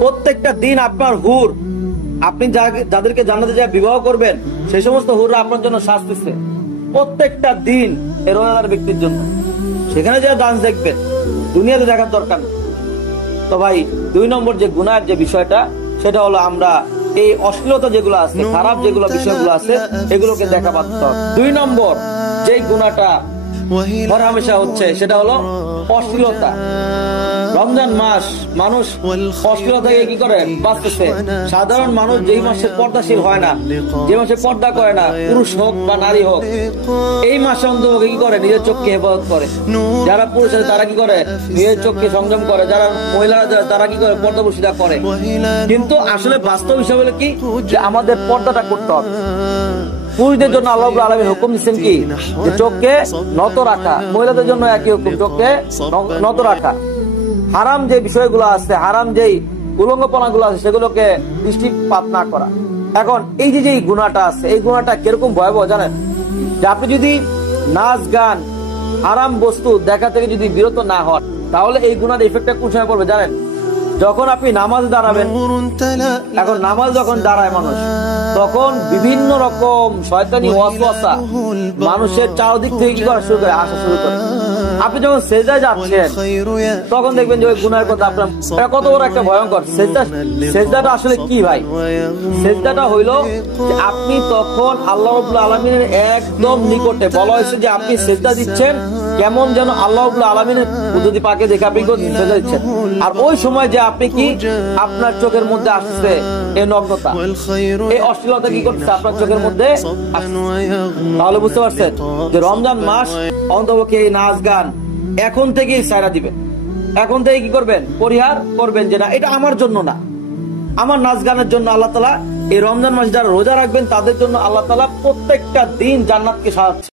প্রত্যেকটা দিন আপনার হুর, আপনি যাদেরকে জান্নাতে যা বিবাহ করবেন সেই সমস্ত হুররা আপনার জন্য শাস্তিছে প্রত্যেকটা দিন এই রোজাদার ব্যক্তির জন্য। সেখানে যা ডান্স দেখবেন, দুনিয়াতে দেখার দরকার নেই। তো ভাই 2 নম্বর যে গুনাহের যে বিষয়টা, সেটা হলো আমরা এই অশ্লীলতা যেগুলো আছে, খারাপ যেগুলো বিষয়গুলো আছে, এগুলোকে দেখা বাধ্য। 2 নম্বর যে গুনাহটা হরহামেশা হচ্ছে সেটা হলো অশ্লীলতা। রমজান মাস মানুষ অশ্লীলতা থেকে কি করে বাঁচতেছে। সাধারণ মানুষ যেই মাসে পর্দাশীল হয় না, যে মাসে পর্দা করে না, পুরুষ হোক বা নারী হোক, এই মাসে অন্তত কি করে নিজের চোখকে হেফাজত করে। যারা পুরুষ আছে তারা কি করে নিজের চোখকে সংযম করে, যারা মহিলারা তারা কি করে পর্দাবশিতা করে। কিন্তু আসলে বাস্তব হিসাবে কি যে আমাদের পর্দাটা করতে হবে। পুরুষদের জন্য আল্লাহ রাব্বুল আলামিন হুকুম দিচ্ছেন কি যে চোখকে নত রাখা, মহিলাদের জন্য একই হুকুম, চোখকে নত রাখা। হারাম যে বিষয়গুলো আছে, হারাম যেই উলঙ্গপনা গুলো আছে, সেগুলোকে দৃষ্টিপাত না করা। এখন এই যে গুনাহটা আছে, এই গুনাহটা কিরকম ভয়াবহ জানেন? যে আপনি যদি নাচ গান হারাম বস্তু দেখা থেকে যদি বিরত না হন, তাহলে এই গুনার ইফেক্টটা কোন সময় পড়বে জানেন? যখন আপনি নামাজ দাঁড়াবেন। এখন নামাজ যখন দাঁড়ায় মানুষ, তখন বিভিন্ন রকম শয়তানি ওয়াসওয়াসা মানুষের চারদিক থেকে কি করা শুরু করে, আসা শুরু করে। আপনি যখন সেজদায় যাচ্ছেন তখন দেখবেন যে ওই গুনাহের কথা আপনার কত বড় একটা ভয়ঙ্কর। সেজদাটা আসলে কি ভাই? সেজদাটা হইলো যে আপনি তখন আল্লাহ রাব্বুল আলামিনের একদম নিকটে। বলা হয়েছে যে আপনি সেজদা দিচ্ছেন কেমন যেন আল্লাহ রাব্বুল আলামিনের কুদরতি পাকে দেখে আপনি সেজদা দিচ্ছেন। আর ওই সময় যে আপনি কি আপনার চোখের মধ্যে আসছে এই নগ্নতা, এই অশ্লীলতা কি করছে আপনার চোখের মধ্যে আসছে। তাহলে বুঝতে পারছেন যে রমজান মাস অন্তপক্ষে এই নাচ গান এখন থেকেই ছাইড়া দিবেন। এখন থেকে কি করবেন? পরিহার করবেন যে না, এটা আমার জন্য না, আমার নাচ গানের জন্য আল্লাহ তাআলা এই রমজান মাস যারা রোজা রাখবেন তাদের জন্য আল্লাহ তাআলা প্রত্যেকটা দিন জান্নাতকে সাজাচ্ছে।